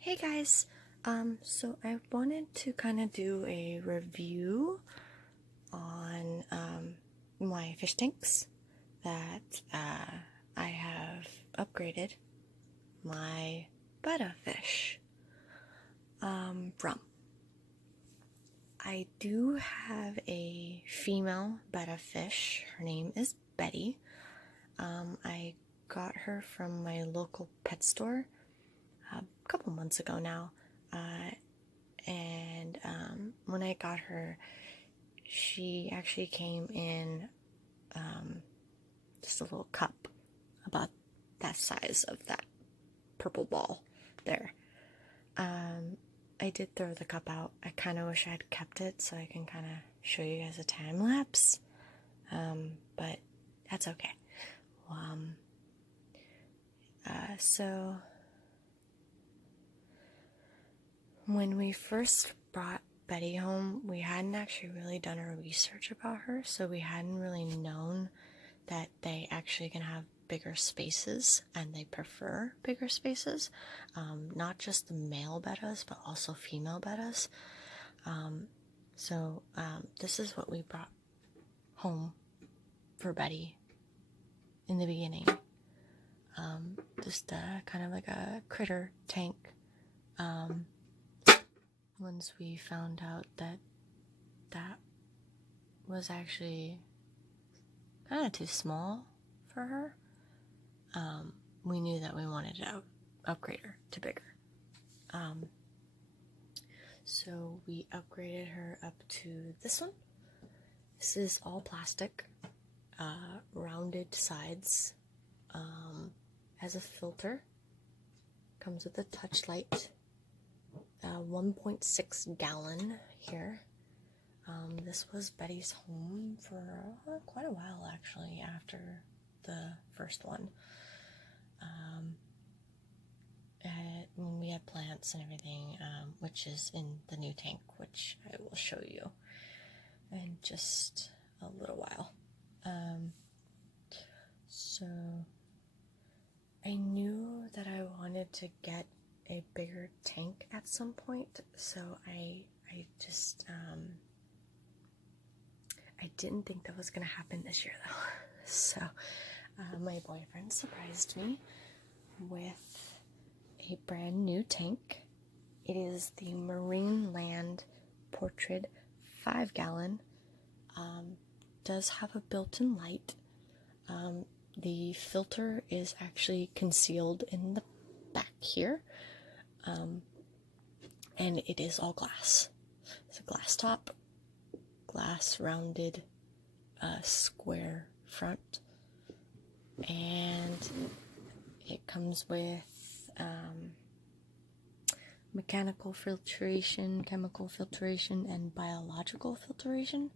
Hey guys, so I wanted to kind of do a review on my fish tanks that I have upgraded my Betta fish from. I do have a female Betta fish. Her name is Betty. I got her from my local pet store a couple months ago now. And when I got her, she actually came in just a little cup about that size of that purple ball there. I did throw the cup out. I kind of wish I had kept it so I can kind of show you guys a time lapse, but that's okay. So when we first brought Betty home, we hadn't actually really done our research about her, so we hadn't really known that they actually can have bigger spaces, and they prefer bigger spaces. Not just the male bettas, but also female bettas. So this is what we brought home for Betty in the beginning. Just kind of like a critter tank. Once we found out that that was actually kind of too small for her, we knew that we wanted to upgrade her to bigger. So we upgraded her up to this one. This is all plastic, rounded sides, has a filter, comes with a touch light, 1.6 gallon here. This was Betty's home for quite a while, actually, after the first one. When we had plants and everything, which is in the new tank, which I will show you in just a little while. So I knew that I wanted to get a bigger tank at some point, so I just I didn't think that was gonna happen this year though. So my boyfriend surprised me with a brand new tank. It is the Marineland Portrait 5 gallon. Does have a built-in light. The filter is actually concealed in the back here, and it is all glass. It's a glass top, glass rounded square front, and it comes with mechanical filtration, chemical filtration, and biological filtration.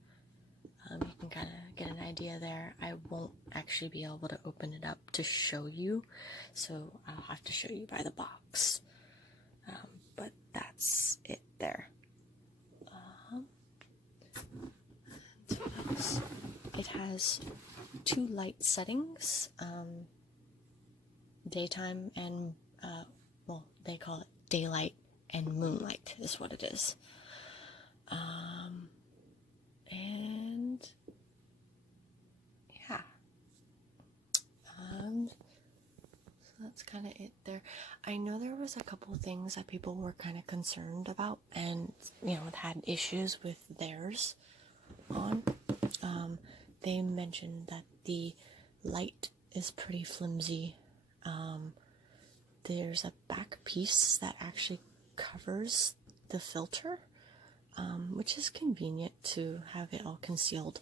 You can kind of get an idea there. I won't actually be able to open it up to show you, so I'll have to show you by the box. But that's it there. It has 2 light settings, daytime and, well, they call it daylight and moonlight is what it is. And yeah, so that's kind of it there. I know there was a couple things that people were kind of concerned about, and had issues with theirs on. They mentioned that the light is pretty flimsy. There's a back piece that actually covers the filter, which is convenient to have it all concealed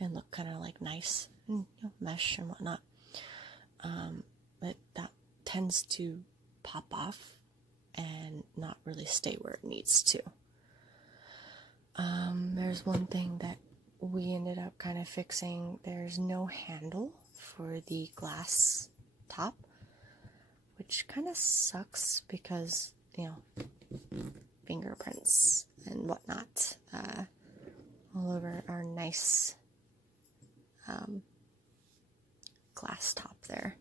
and look kind of like nice and mesh and whatnot. But that tends to pop off and not really stay where it needs to. There's one thing that we ended up kind of fixing. There's no handle for the glass top, which kind of sucks because, fingerprints and whatnot all over our nice glass top there.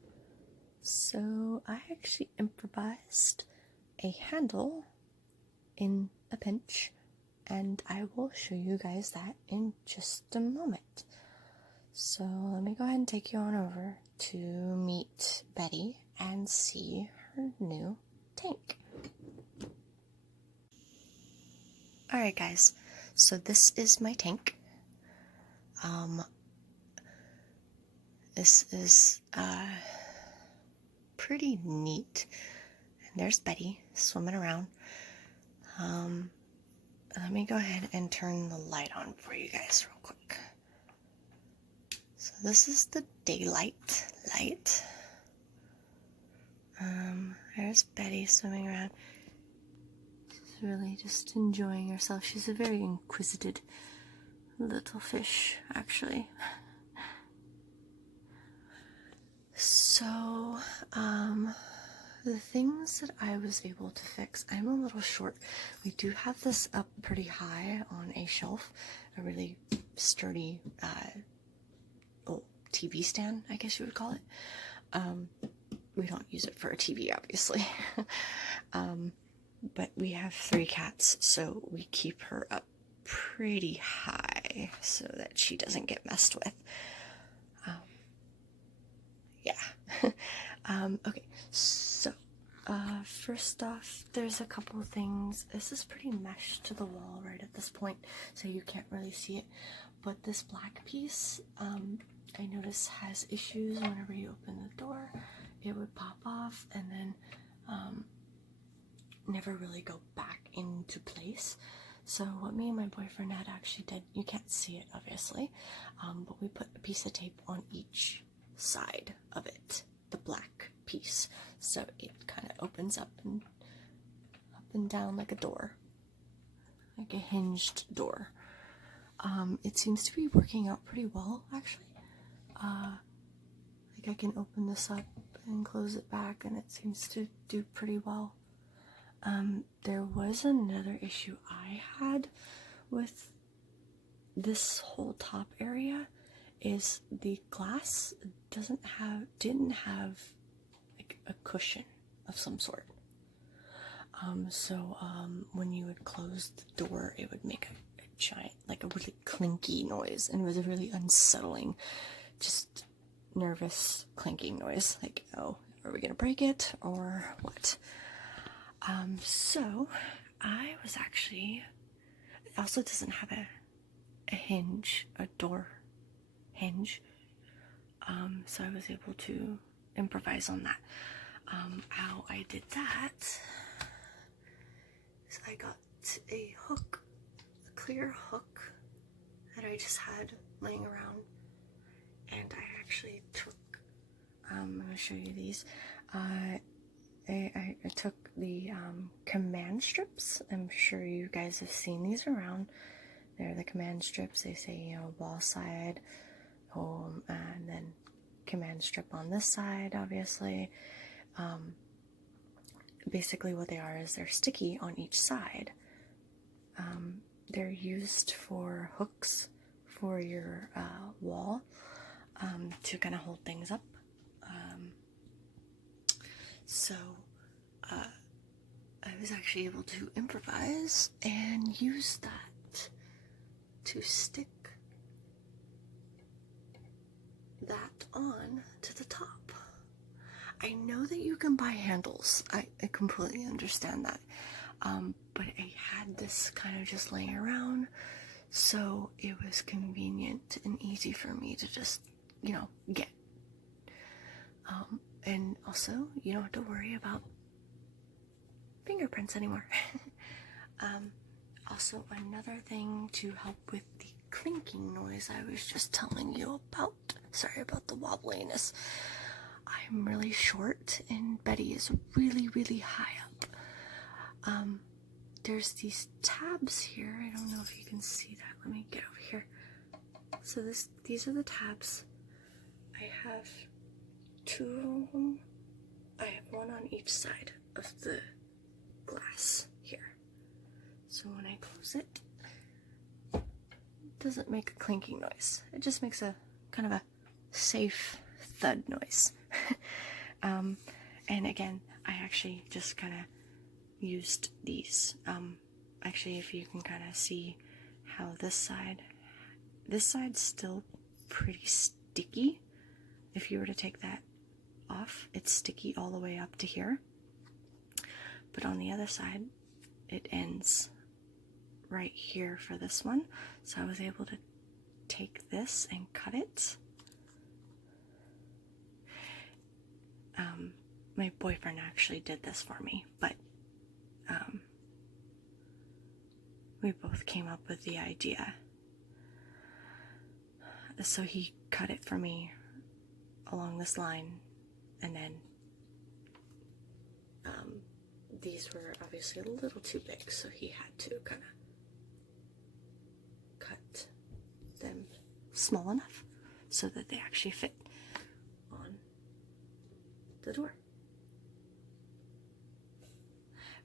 So I actually improvised a handle in a pinch, and I will show you guys that in just a moment. So let me go ahead and take you on over to meet Betty and see her new tank. Alright guys, so this is my tank. This is pretty neat. And there's Betty swimming around. Let me go ahead and turn the light on for you guys real quick. So this is the daylight light. There's Betty swimming around. She's really just enjoying herself. She's a very inquisitive little fish, actually. So, the things that I was able to fix, I'm a little short. We do have this up pretty high on a shelf, a really sturdy TV stand, I guess you would call it. We don't use it for a TV, obviously. But we have 3 cats, so we keep her up pretty high so that she doesn't get messed with. Yeah. Okay, so first off, there's a couple things. This is pretty meshed to the wall right at this point, so you can't really see it. But this black piece, I notice has issues whenever you open the door. It would pop off and then never really go back into place. So what me and my boyfriend had actually did, you can't see it obviously, but we put a piece of tape on each side of it, the black piece, so it kind of opens up and down like a door, like a hinged door. It seems to be working out pretty well, actually. Like I can open this up and close it back, and it seems to do pretty well. There was another issue I had with this whole top area, is the glass didn't have like a cushion of some sort. So when you would close the door, it would make a giant, like a really clinky noise, and it was a really unsettling, just nervous clinking noise. Like, oh, are we gonna break it or what? So I was actually, it also doesn't have a hinge, a door hinge. So I was able to improvise on that. How I did that is I got a hook, a clear hook that I just had laying around, and I actually took, I'm going to show you these. I took the command strips. I'm sure you guys have seen these around. They're the command strips. They say, you know, wall side, and then command strip on this side, obviously. Basically what they are is they're sticky on each side. They're used for hooks for your wall, to kind of hold things up. So I was actually able to improvise and use that to stick that on to the top. I know that you can buy handles. I completely understand that. But I had this kind of just laying around, so it was convenient and easy for me to just, you know, get. And also, you don't have to worry about fingerprints anymore. Also, another thing to help with the clinking noise I was just telling you about. Sorry about the wobbliness. I'm really short and Betty is really, really high up. There's these tabs here. I don't know if you can see that. Let me get over here. So these are the tabs. I have 2 of them. I have one on each side of the glass here. So when I close it, it doesn't make a clinking noise. It just makes a kind of a safe thud noise. And again, I actually just kind of used these. Actually, if you can kind of see how this side's still pretty sticky. If you were to take that off, it's sticky all the way up to here. But on the other side, it ends right here for this one. So I was able to take this and cut it. My boyfriend actually did this for me, but we both came up with the idea. So he cut it for me along this line, and then these were obviously a little too big, so he had to kind of cut them small enough so that they actually fit on the door.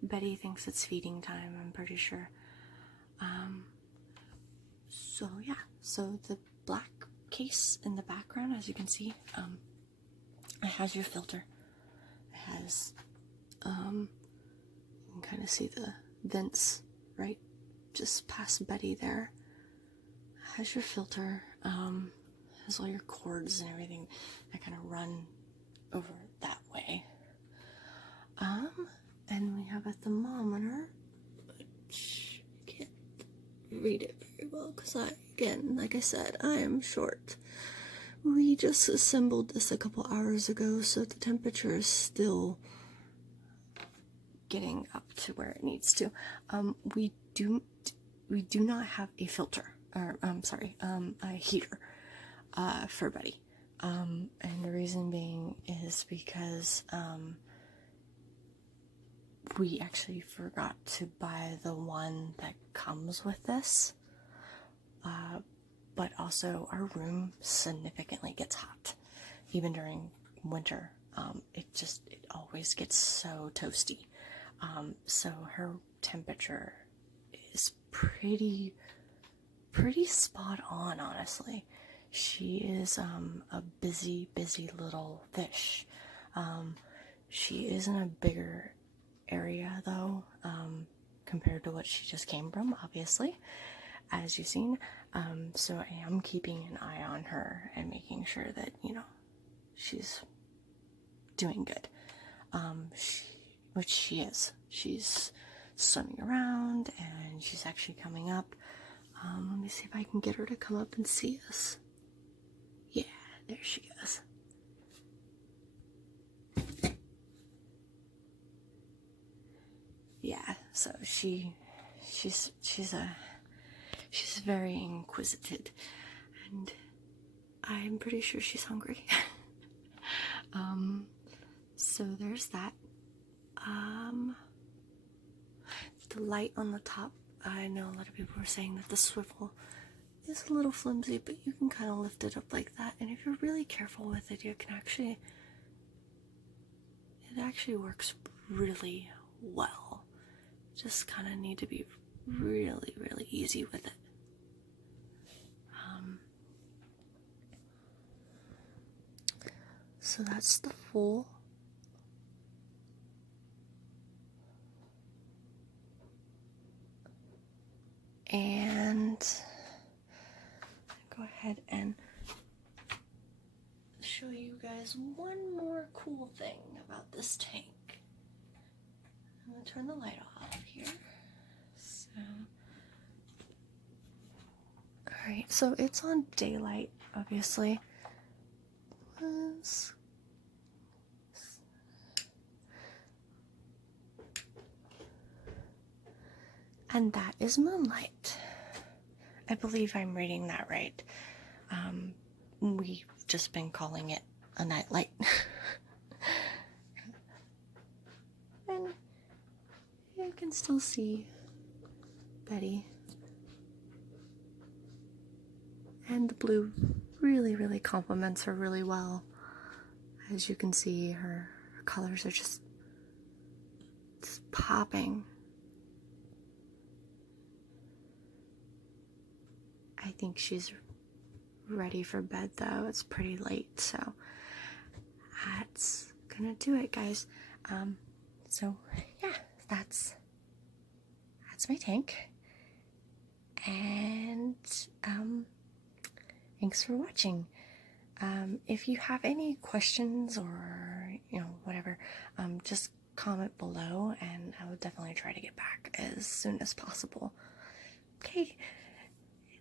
Betty thinks it's feeding time, I'm pretty sure. So yeah, so the black case in the background, as you can see, it has your filter. It has, you can kind of see the vents right just past Betty there. It has your filter, has all your cords and everything that kind of run over that way. And we have a thermometer, which I can't read it very well because again, like I said, I am short. We just assembled this a couple hours ago, so the temperature is still getting up to where it needs to. We do not have a filter, or a heater for Betty. And the reason being is because we actually forgot to buy the one that comes with this. But also our room significantly gets hot, even during winter. It always gets so toasty. So her temperature is pretty spot on, honestly. She is a busy little fish. She is in a bigger area though, compared to what she just came from, obviously, as you've seen. So I am keeping an eye on her and making sure that, she's doing good. Which she is. She's swimming around and she's actually coming up. Let me see if I can get her to come up and see us. Yeah, there she goes. Yeah, so she's very inquisitive, and I'm pretty sure she's hungry. So there's that. The light on the top, I know a lot of people are saying that the swivel is a little flimsy, but you can kind of lift it up like that, and if you're really careful with it, you can it actually works really well. Just kind of need to be really easy with it. So that's the full. And go ahead and show you guys one more cool thing about this tank. I'm going to turn the light off here. Alright, so it's on daylight, obviously. And that is moonlight. I believe I'm reading that right. We've just been calling it a nightlight. And you can still see Betty. And the blue really complements her really well. As you can see, her colors are just popping. I think she's ready for bed though. It's pretty late, so that's gonna do it, guys. So yeah, that's my tank. And thanks for watching. If you have any questions or, whatever, just comment below and I will definitely try to get back as soon as possible. Okay,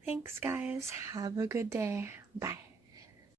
thanks guys. Have a good day. Bye.